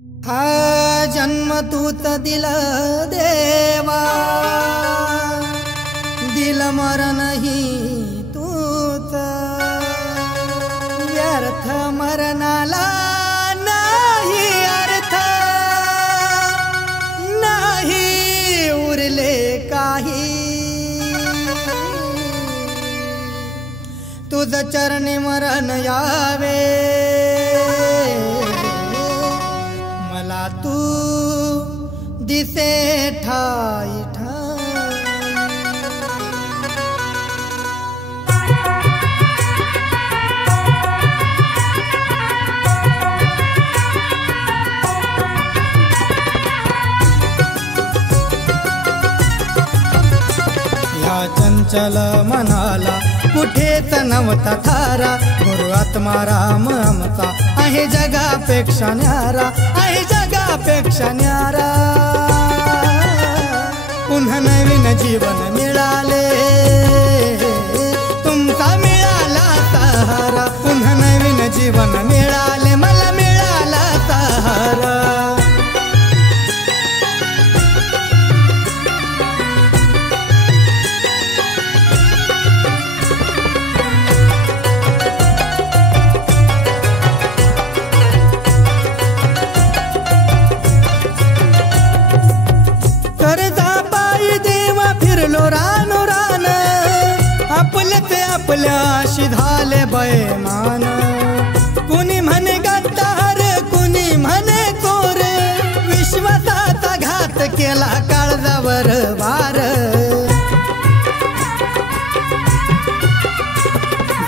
हा जन्म तूच दिल देवा, दिल मरण ही तूच, व्यर्थ मरणाला नाही अर्थ, नाही उरले काही, तुझ चरणी मरण यावे, मला तू दिसे ठाई ठाई। या चंचल मनाला कुठेच नव्हता थारा, गुरु आत्मा राम आमचा आहे जगापेक्षा न्यारा, आहे जगापेक्षा न्यारा। पुन्हा नवीन जीवन मिळाले, तुमचा मिळाला सहारा, पुन्हा नवीन जीवन मिळाले, मला मिळाला सहारा। फिरलो रानो रान, आपले ते आपल्याशी झाले बैमान, कुणी म्हणे गद्दार, कुणी म्हणे चोर, विश्वासाचा घात केला काळजावर वार।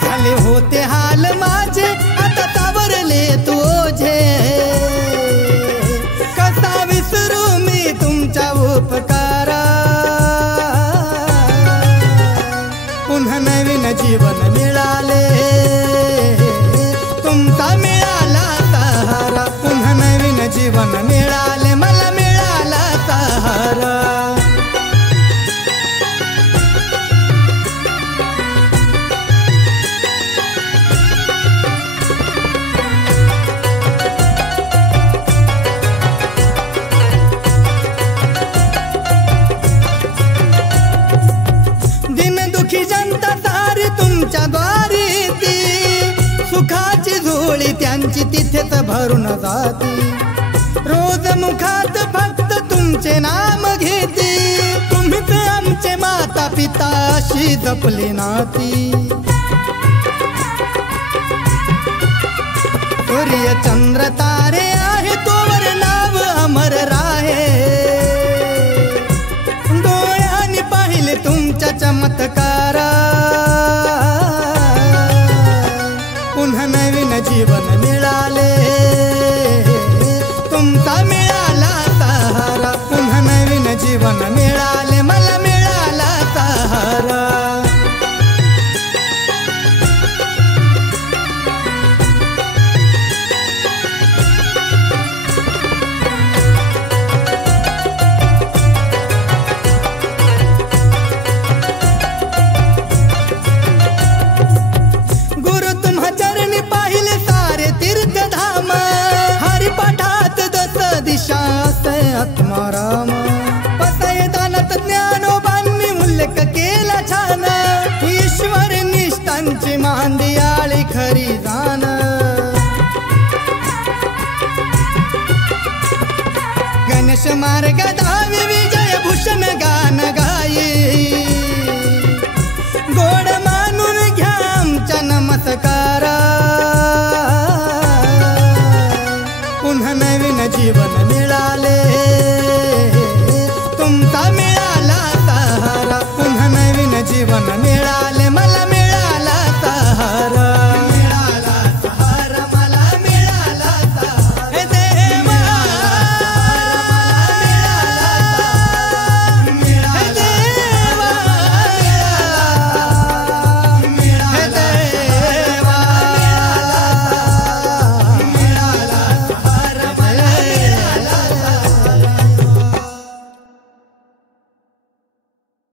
झाले होते हाल माझे, आता सावरले तुझे, कसा विसरू मी तुमच्या उपकारा। पुन्हा नवीन जीवन मिळाले, तुमचा मिळाला सहारा, पुन्हा नवीन जीवन मिळाले, मला मिळाला सहारा। दुखी जनता सारी तुमच्या द्वारी ती, सुखाची झोळी त्यांची तिथेच भरून जाती, रोज मुखात फक्त तुमचे नाम घेती, तुम्हीच आमचे माता पिता अशी जपली नाती। सूर्य चंद्र तारे आहे तोवर नाव अमर राहे, डोळ्यांनी पाहिले तुमच्या चमत्कारा। पुन्हा नवीन जीवन मिळाले, तुमचा मिळाला सहारा, पुन्हा नवीन जीवन मिळाले, मला मिळाला सहारा। आत्माराम पसय दानात ज्ञानोबांनी उल्लेख केला छान, ईश्वर निष्ठांची मांदियाळी खरी जाण। गणेश मार्ग धावे विजय भूषण गान गाई, गोड मानून घ्या आमच्या नमस्कारा।